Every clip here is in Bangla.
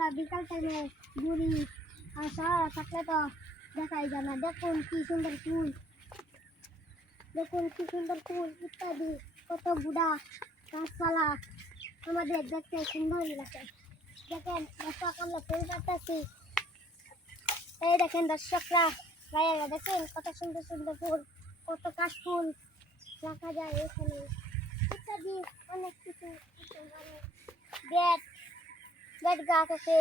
আমরা বিকাল টাইমে ঘুরি, আর শহরে থাকলে তো দেখাই যায় না। দেখুন কি সুন্দর ফুল, দেখুন কি সুন্দর ফুল ইত্যাদি, কত গুড়া গাছপালা আমাদের দেখতে সুন্দরই লাগে। দেখেন দর্শক আমরা ফুল কাটতেছি, এই দেখেন দর্শকরা ভাইয়েরা দেখেন কত সুন্দর সুন্দর ফুল, কত কাশ ফুল রাখা যায় এখানে ইত্যাদি অনেক কিছু। বেড গাছ আছে,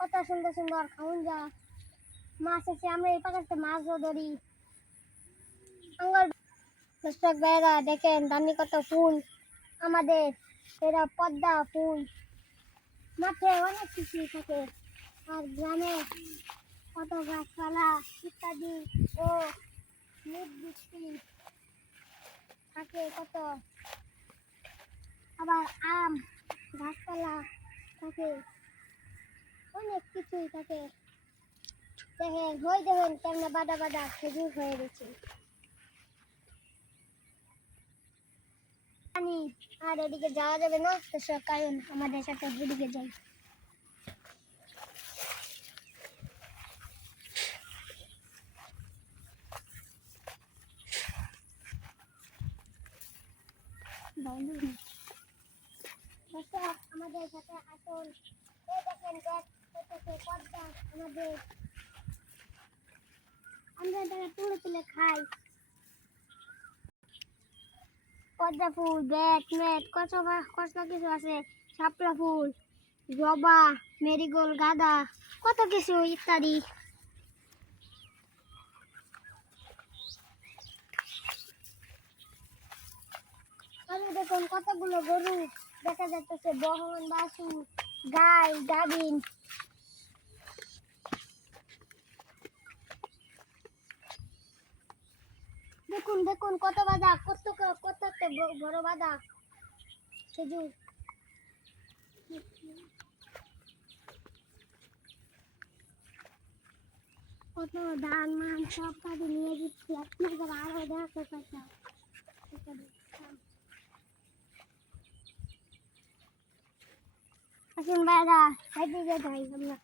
কত সুন্দর সুন্দর খাউন যা মাছ আছে। আমরা এই পাশে মাছও ধরি। দর্শক ভাইয়েরা দেখেন দামি কত ফুল আমাদের, এরা পদ্মা ফুল। মাঠে অনেক কিছু থাকে, আর গ্রামে কত গাছপালা ইত্যাদি ও মেঘ বৃষ্টি থাকে কত, আবার আম গাছপালা থাকে, অনেক কিছুই থাকে। দেখেন দেখেন কেমনে বাদা বাদা খেজুর হয়ে গেছে। আর এদিকে যাওয়া যাবে না, তো কারণ আমাদের সাথে ওদিকে যাই। আমাদের সাথে আসল দেখেন পদ্মা আমাদের, আমরা তারা তুলে তুলে খাই। পদ্মা ফুল, ব্যাট ম্যাট কত কিছু আছে, শাপলা ফুল, জবা, মেরিগোল্ড, গাঁদা, কত কিছু ইত্যাদি। আমি দেখুন কতগুলো গরু দেখা যাচ্ছে, বহন বাসু গাই গাভিন। দেখুন দেখুন কত বাদা, কত বড় বাদা খেজুর। কত ধান মান সব কাজে নিয়ে দিচ্ছি, আপনাদের আরো দেখতে পাচ্ছেন। আসুন ভাইরা সেদিকে যাই আমরা।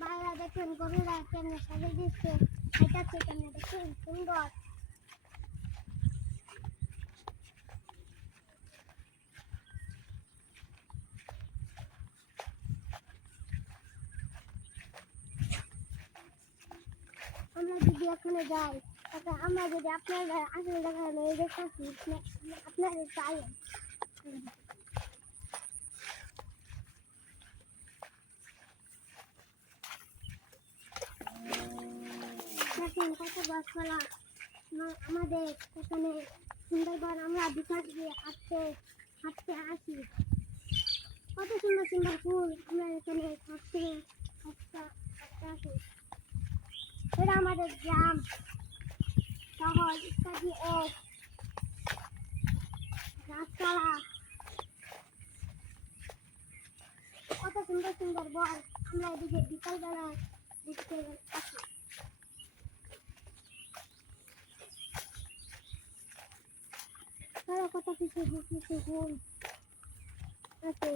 ভাইরা দেখুন গরুরা কেমনে সাজে দিচ্ছে, খাইটাচ্ছে কেমনে, দেখুন সুন্দর। আমরা যদি ওখানে যাই, আমরা যদি আপনারা আসলে দেখানো এই দেখতেছি আপনাদের চাই। দেখেন কত গাছপালা আমাদের এখানে সুন্দরবন। আমরা বিকাল দিয়ে হাঁটতে আসি, কত সুন্দর সুন্দর ফুল আমরা এখানে হাঁটতে আসি। এটা আমাদের গ্রাম শহর ইত্যাদি ও গাছপালা, কত সুন্দর সুন্দর বল আমরা এদিকে বিকালবেলা দেখতে আসি। কত কিছু ফুল আছে।